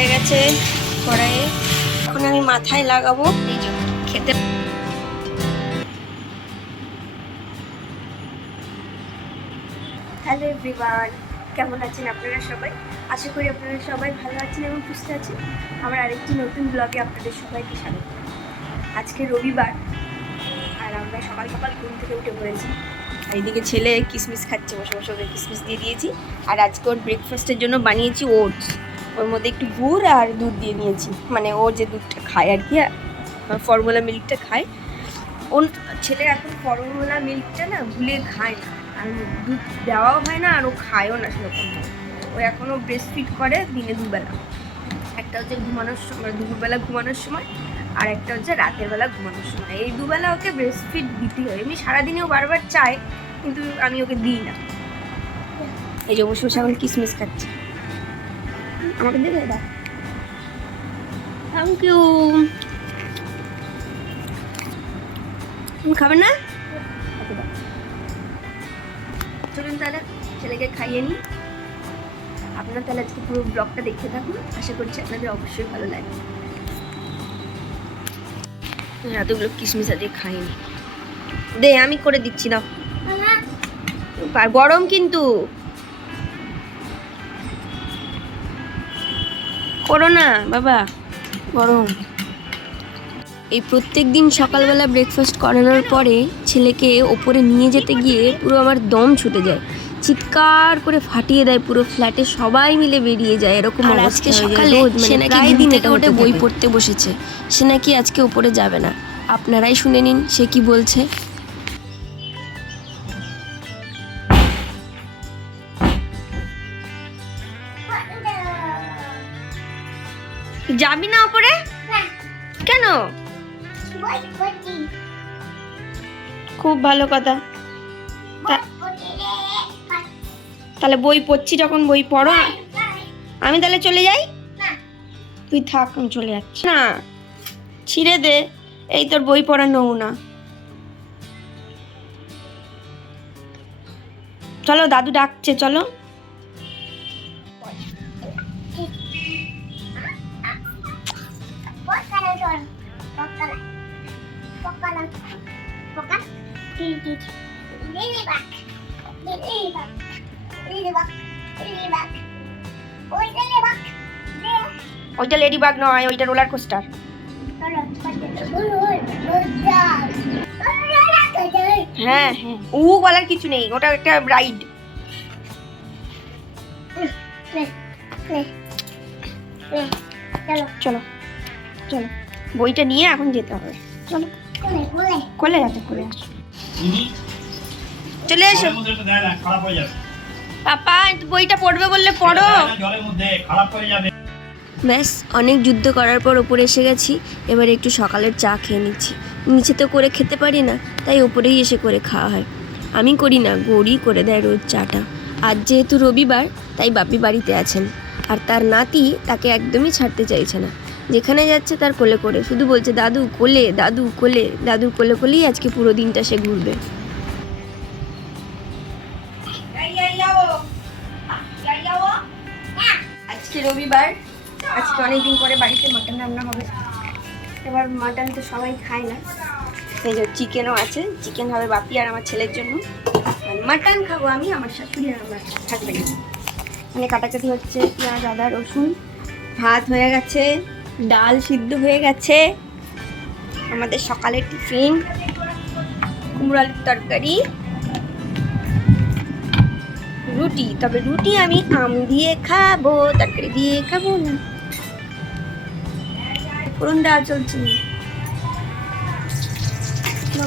হয়ে গেছে কড়াইয়ে, এখন আমি মাথায় লাগাবো। এই যে খেতে হ্যালো এভরিওয়ান, কেমন আছেন আপনারা সবাই? আশা করি আপনারা সবাই ভালো আছেন এবং সুস্থ আছেন। আমার আরেকটি নতুন ব্লগে আপনাদের সবাইকে স্বাগত। আজকে রবিবার আর আমরা সকাল সকাল ঘুম থেকে উঠে পড়েছি। আর এদিকে ছেলে কিশমিশ খাচ্ছে, বসে বসে ওকে কিশমিশ দিয়ে দিয়েছি। আর আজকে ওর ব্রেকফাস্টের জন্য বানিয়েছি ওটস, ওর মধ্যে একটু গুড় আর দুধ দিয়ে নিয়েছি, মানে ও যে দুধটা খায় আর কি, ফর্মুলা মিল্কটা খায়। ওর ছেলে এখন ফর্মুলা মিল্কটা না ভুলে খায় না, আর দুধ দেওয়াও হয় না, আর ও খায়ও না সেরকম। ও এখনও ব্রেস্ট ফিড করে দিনে দুবেলা, একটা হচ্ছে ঘুমানোর সময়, দুপুরবেলা ঘুমানোর সময়, আর একটা হচ্ছে রাতের বেলা ঘুমানোর সময়। এই দুবেলা ওকে ব্রেস্ট ফিড দিতেই হয়। এমনি সারাদিনেও বারবার চায়, কিন্তু আমি ওকে দিই না। এই যে বসে বসে এখন কিশমিশ খাচ্ছে, আমাকে দেবে দাও। Thank you. তুমি খাবে না? চলুন তাহলে ছেলেকে খাইয়ে নিই। আপনারা তাহলে আজকে পুরো ব্লগটা দেখতে থাকুন, আশা করছি আপনাদের অবশ্যই ভালো লাগবে। এতগুলো কিশমিশ আজকে খাইনি, দে আমি করে দিচ্ছি না, গরম কিন্তু করো না বাবা, গরম। এই প্রত্যেক দিন সকালবেলা ব্রেকফাস্ট করানোর পরে ছেলেকে ওপরে নিয়ে যেতে গিয়ে পুরো আমার দম ছুটে যায়, চিৎকার করে ফাটিয়ে দেয়, পুরো ফ্ল্যাটে সবাই মিলে বেরিয়ে যায় এরকম অবস্থা। আজকে সকালে সে নাকি দিন থেকে ওঠে বই পড়তে বসেছে, সে নাকি আজকে ওপরে যাবে না। আপনারাই শুনে নিন সে কি বলছে। যাবি না ওপরে? কেন? খুব ভালো কথা। তাহলে বই পড়ছি, যখন বই পড়ো আমি তাহলে চলে যাই? তুই থাক, আমি চলে যাচ্ছি না, ছিঁড়ে দে, এই তোর বই পড়ার নমুনা। চলো দাদু ডাকছে, চলো। ওইটা লেডিবাগ নয়, ওইটা রোলার কোস্টার। হ্যাঁ হ্যাঁ, ও বলার কিছু নেই, ওটা একটা রাইড। চলো চলো, বইটা নিয়ে এখন যেতে হবে, চলো। কোলে আছে, কোলে আসো, চলে এসো। পাপা বইটা পড়বে বললে পড়ো। ব্যাস, অনেক যুদ্ধ করার পর ওপরে এসে গেছি। এবার একটু সকালের চা খেয়ে নিচ্ছি। নিচে তো করে খেতে পারি না, তাই ওপরেই এসে করে খাওয়া হয়। আমি করি না, গৌরী করে দেয় রোজ চাটা। আজ যেহেতু রবিবার, তাই বাপি বাড়িতে আছেন, আর তার নাতি তাকে একদমই ছাড়তে চাইছে না। যেখানে যাচ্ছে তার কোলে করে শুধু বলছে দাদু কোলে, দাদু কোলে। দাদুর কোলে কোলেই আজকে পুরো দিনটা সে ঘুরবে। আজকে রবিবার, আজকে অনেকদিন পরে বাড়িতে মাটন রান্না হবে। এবার মাটন তো সবাই খায় না, এই যে চিকেনও আছে, চিকেন হবে বাপি আর আমার ছেলের জন্য। আর মাটন খাবো আমি, আমার শাশুড়ি আর আমার থাকবে না। মানে কাটাকাটি হচ্ছে, পেঁয়াজ আদা রসুন। ভাত হয়ে গেছে, ডাল সিদ্ধ হয়ে গেছে, আমাদের সকালের টিফিন কুমড়ো আলুর তরকারি, রুটি। তবে রুটি আমি আম দিয়ে খাবো, তরকারি দিয়ে খাবো না। ফোড়ন দেওয়া চলছে,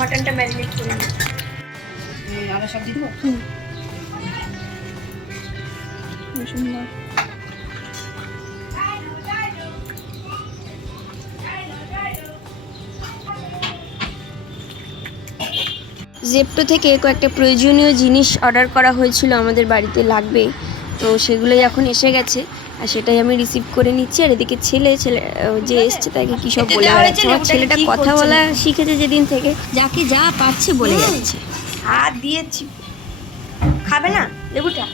মাটনটা ম্যারিনেট করে নিই। আদা সব দিয়ে দেবো, রসুন দাও। জেপ্টো থেকে কয়েকটা প্রয়োজনীয় জিনিস অর্ডার করা হয়েছিল, আমাদের বাড়িতে লাগবে, তো সেগুলোই এখন এসে গেছে, আর সেটাই আমি রিসিভ করে নিচ্ছি। আর এদিকে ছেলে যে এসছে তাকে কী সব বলে বেড়াচ্ছে। আমার ছেলেটা কথা বলা শিখেছে যেদিন থেকে, যাকে যা পাচ্ছে বলে যাচ্ছে। হাত দিয়েছি, খাবে না লেবুটা?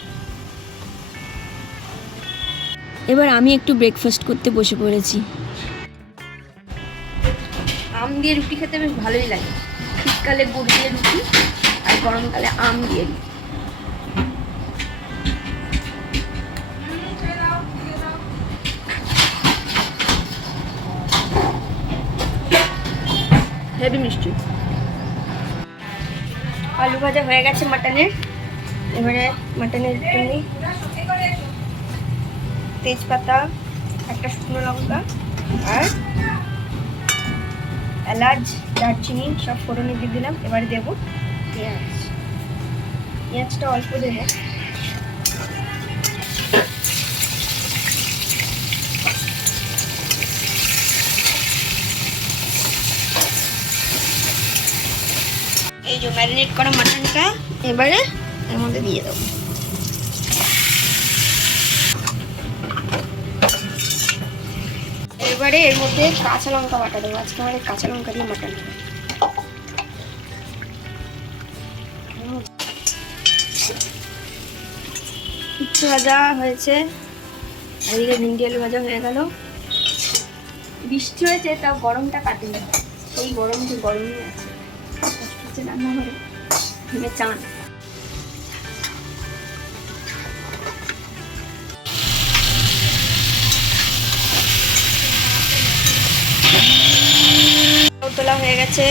এবার আমি একটু ব্রেকফাস্ট করতে বসে পড়েছি। আম দিয়ে রুটি খেতে বেশ ভালোই লাগে। শীতকালে গুড় দিয়ে রুটি আর গরমকালে আম দিয়ে রুটি। হেভি মিষ্টি। আলু ভাজা হয়ে গেছে মাটনের। এবারে মাটনের জন্য তেজপাতা, একটা শুকনো লঙ্কা আর এলাচ, দারচিনি সব ফোড়নে দিয়ে দিলাম। এবারে দেবো পেঁয়াজ। পেঁয়াজটা অল্প দেবো। এই যে ম্যারিনেট করা মাটনটা এবারে এর মধ্যে দিয়ে দেবো। এবারে এর মধ্যে কাঁচা লঙ্কা বাটা দেবো। আজকে আমাদের কাঁচা লঙ্কা দিয়ে মাটন। উচ্ছে ভাজা হয়েছে, এদিকে ভিন্ডি আলু ভাজা হয়ে গেল। বৃষ্টি হয়েছে, তাও গরমটা কাটেনি। সেই গরমই আছে। কষ্ট হচ্ছে রান্নাঘরে ঘেমে চান। তোলা হয়ে গেছে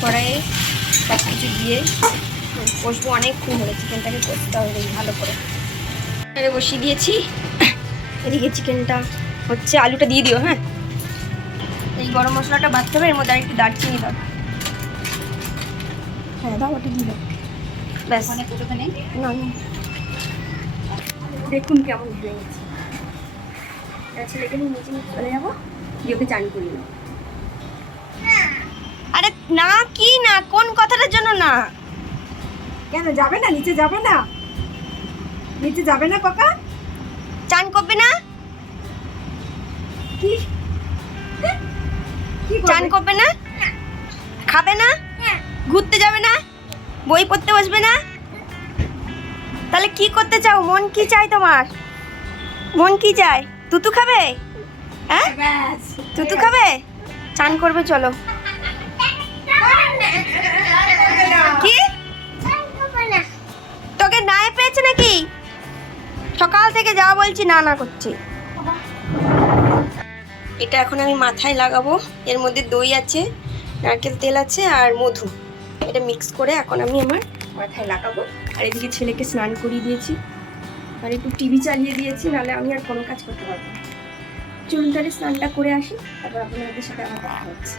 কড়াইয়ে, সব কিছু দিয়ে কষবো। অনেকক্ষণ হলে চিকেনটাকে কষতে হবে ভালো করে। বসিয়ে দিয়েছি। এদিকে চিকেনটা হচ্ছে, আলুটা দিয়ে দিও। হ্যাঁ, এই গরম মশলাটা বাড়তে হবে। এর মধ্যে আর একটু দারচিনি দাও। হ্যাঁ দাও, ওটা দিয়ে দাও। ব্যাস, না দেখুন কেমন হয়ে গেছে। ছেলেকে নিয়ে নিচে চলে যাবো, দিয়ে ওকে চান করি না। আরে না, কি না, কোন কথাটার জন্য না? কেন যাবে না? নিচে যাবে না? নিচে যাবে না কাকা? চান করবে না? কি কি চান করবে না? খাবে না? ঘুরতে যাবে না? বই পড়তে বসবে না? তাহলে কি করতে চাও? মন কি চাই তোমার? মন কি চায়? তুতু খাবে? হ্যাঁ, ব্যাস তুতু খাবে? চান করবে, চলো। কি তোকে নাই পেয়েছে নাকি? সকাল থেকে যা বলছি না না করছি। এটা এখন আমি মাথায় লাগাবো। এর মধ্যে দই আছে, নারকেল তেল আছে আর মধু। এটা মিক্স করে এখন আমি আমার মাথায় লাগাবো। আর এদিকে ছেলেকে স্নান করিয়ে দিয়েছি আর একটু টিভি চালিয়ে দিয়েছি, নাহলে আমি আর কোনো কাজ করতে পারবো না। চলুন তাহলে স্নানটা করে আসি, তারপর আপনাদের সাথে আমার কথা হচ্ছে।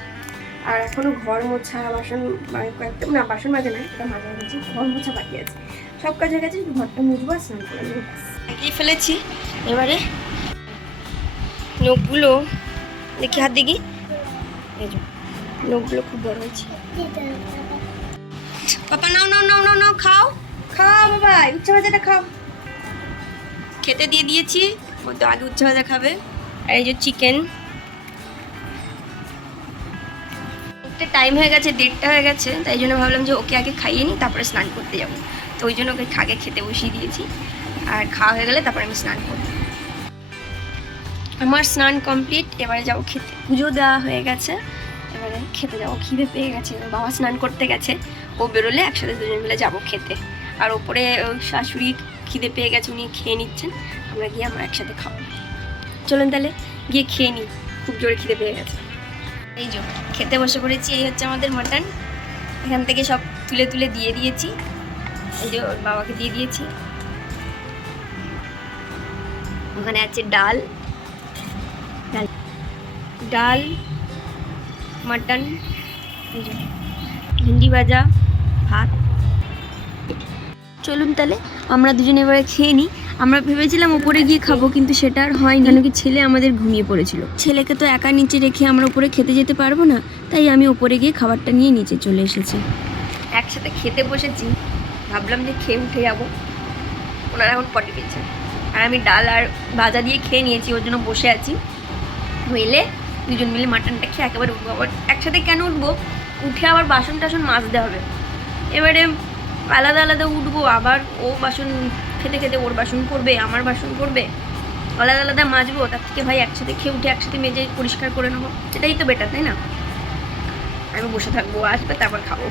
আর এখনো ঘর মোছা, বাসন কয়েকটা, না বাসন মাজা নয়, এটা মাজা গেছে, ঘর মোছা বাকি আছে। সব কাজ হয়ে গেছে, একটু ঘরটা মুছবো আর স্নান করে নেবো। লাগিয়ে ফেলেছি। এবারে নখগুলো দেখি, হাত দেখি, এই যে নখগুলো খুব বড় হয়েছে। পাপা নাও নাও নাও নাও নাও, খাও খাও বাবা, উচ্ছে ভাজাটা খাও। খেতে দিয়ে দিয়েছি, ও তো আগে উচ্ছে ভাজা খাবে। আর এই যে চিকেন। টাইম হয়ে গেছে, 1:30 হয়ে গেছে, তাই জন্য ভাবলাম যে ওকে আগে খাইয়ে নিই, তারপরে স্নান করতে যাবো। তো ওই জন্য ওকে আগে খেতে বসিয়ে দিয়েছি। আর খাওয়া হয়ে গেলে তারপরে আমি স্নান করব। আমার স্নান কমপ্লিট। এবারে যাবো খেতে। পুজো দেওয়া হয়ে গেছে, এবারে খেতে যাবো। খিদে পেয়ে গেছে। বাবা স্নান করতে গেছে, ও বেরোলে একসাথে দুজন মিলে যাবো খেতে। আর ওপরে শাশুড়ি খিদে পেয়ে গেছে, উনি খেয়ে নিচ্ছেন। আমরা একসাথে খাবো। চলুন তাহলে গিয়ে খেয়ে নিই, খুব জোরে খিদে পেয়ে গেছে। এই যে খেতে বসে পড়েছি। এই হচ্ছে আমাদের মাটন। এখান থেকে সব তুলে তুলে দিয়ে দিয়েছি। এই যে ওর বাবাকে দিয়ে দিয়েছি। ওখানে আছে ডাল, ডাল মাটন, ভিন্ডি ভাজা, ভাত। চলুন তাহলে আমরা দুজনে এবারে খেয়ে নিই। আমরা ভেবেছিলাম উপরে গিয়ে খাবো, কিন্তু সেটা আর হয়নি, কেন কি ছেলে আমাদের ঘুমিয়ে পড়েছিল। ছেলেকে তো একা নিচে রেখে আমরা উপরে খেতে যেতে পারবো না, তাই আমি উপরে গিয়ে খাবারটা নিয়ে নিচে চলে এসেছি। একসাথে খেতে বসেছি, ভাবলাম যে খেয়ে উঠে যাবো। ওনারা এখন পটি পেয়েছে আর আমি ডাল আর ভাজা দিয়ে খেয়ে নিয়েছি, ওর জন্য বসে আছি। এলে দুজন মিলে মাটনটা খেয়ে একেবারে উঠবো। আবার একসাথে কেন উঠবো, উঠে আবার বাসন টাসন মাজতে হবে। এবারে আলাদা আলাদা উঠবো, আবার ও বাসন খেতে খেতে ওর বাসন করবে, আমার বাসন করবে, আলাদা আলাদা মাজবো, তার থেকে ভাই একসাথে খেয়ে উঠে একসাথে মেজে পরিষ্কার করে নেবো, এটাই তো বেটার, তাই না? আমি বসে থাকবো, আসবে তারপর খাবো।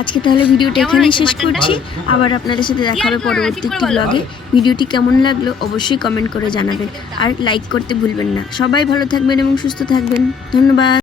আজকে তাহলে ভিডিওটা এখানেই শেষ করছি। আবার আপনাদের সাথে দেখা হবে পরবর্তী একটি ব্লগে। ভিডিওটি কেমন লাগলো অবশ্যই কমেন্ট করে জানাবেন, আর লাইক করতে ভুলবেন না। সবাই ভালো থাকবেন এবং সুস্থ থাকবেন। ধন্যবাদ।